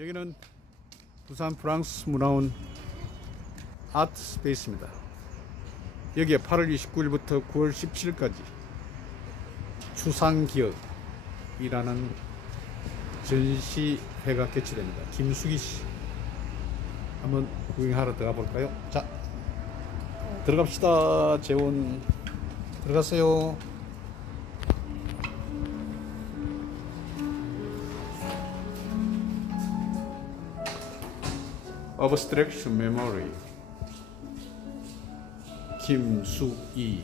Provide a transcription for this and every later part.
여기는 부산 프랑스 문화원 아트 스페이스입니다. 여기에 8월 29일부터 9월 17일까지 추상기억이라는 전시회가 개최됩니다. 김수기 씨 한번 구경하러 들어가 볼까요? 자, 들어갑시다. 재원 들어가세요. Abstraction Memory 김수이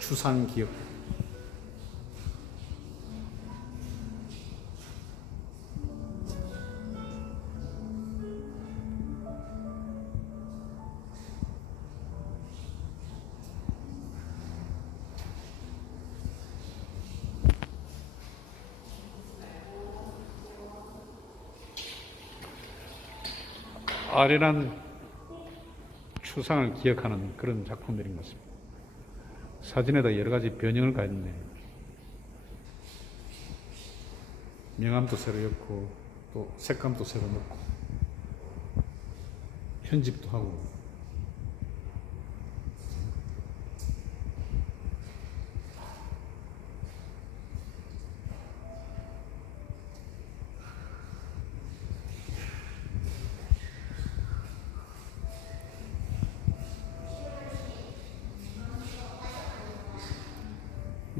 추상기억 아련한 추상을 기억하는 그런 작품들인 것 같습니다. 사진에다 여러 가지 변형을 가했네. 명암도 새로 엮고 또 색감도 새로 넣고 편집도 하고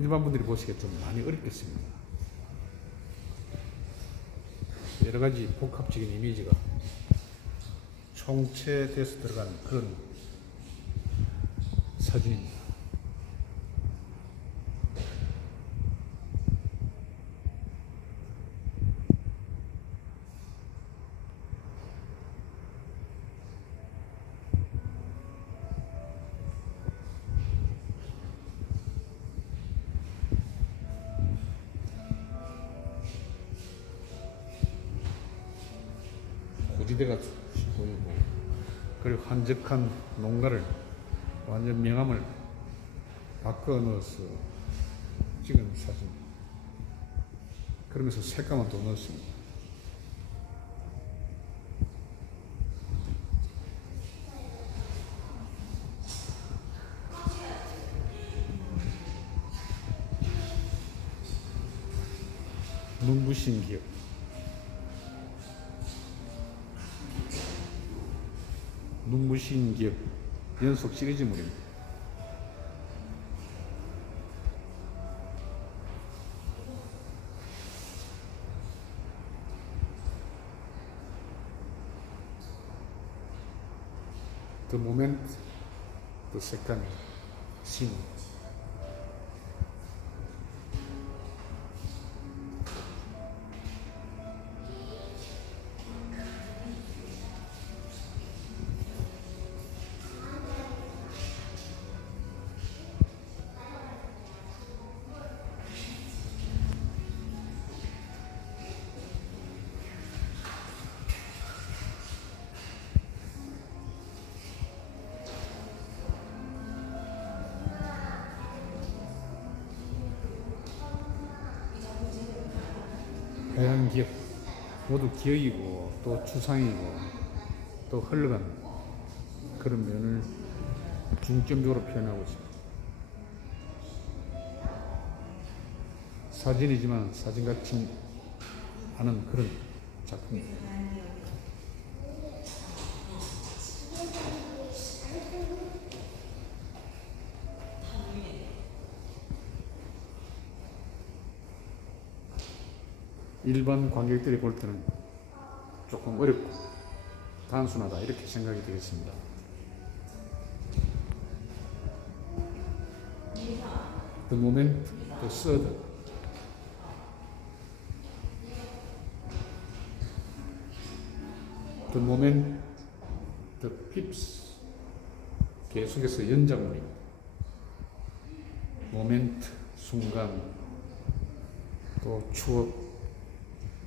일반 분들이 보시기에 좀 많이 어렵겠습니다. 여러 가지 복합적인 이미지가 총체돼서 들어간 그런 사진입니다. 고지대가 보이고 그리고 한적한 농가를 완전 명암을 바꿔 넣어서 찍은 사진. 그러면서 색감은 또 넣었습니다. 눈부신 기억 눈부신 기억 연속 시리즈물입니다. The moment, the second scene. 기억 모두 기억이고 또 추상이고 또 흘러간 그런 면을 중점적으로 표현하고 있습니다. 사진이지만 사진 같지 않은 그런 작품입니다. 일반 관객들이 볼 때는 조금 어렵고 단순하다 이렇게 생각이 되겠습니다. The moment, the. The moment, the fifth. 계속해서 연장물입니다. 모멘트, 순간, 또 추억,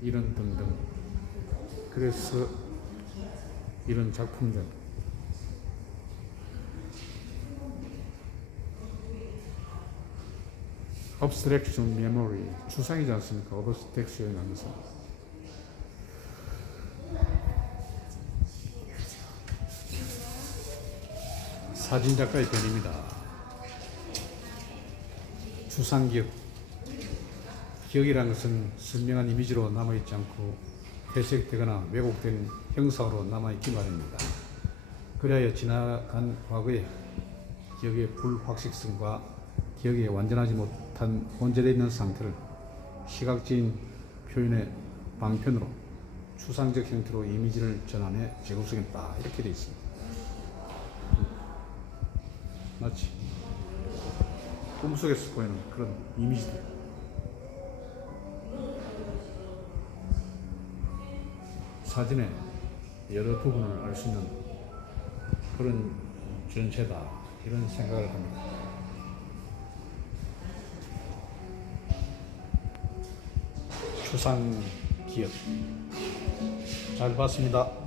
이런 등등. 그래서 이런 작품들. Abstraction Memory 추상이지 않습니까? Abstraction 하면서 사진작가의 변입니다. 추상기업 기억이란 것은 선명한 이미지로 남아있지 않고 해석되거나 왜곡된 형상으로 남아있기 마련입니다. 그리하여 지나간 과거의 기억의 불확실성과 기억에 완전하지 못한 혼재되어 있는 상태를 시각적인 표현의 방편으로 추상적 형태로 이미지를 전환해 재구성했다 이렇게 되어 있습니다. 마치 꿈속에서 보이는 그런 이미지들 사진의 여러 부분을 알 수 있는 그런 전체다 이런 생각을 합니다. 추상 기억 잘 봤습니다.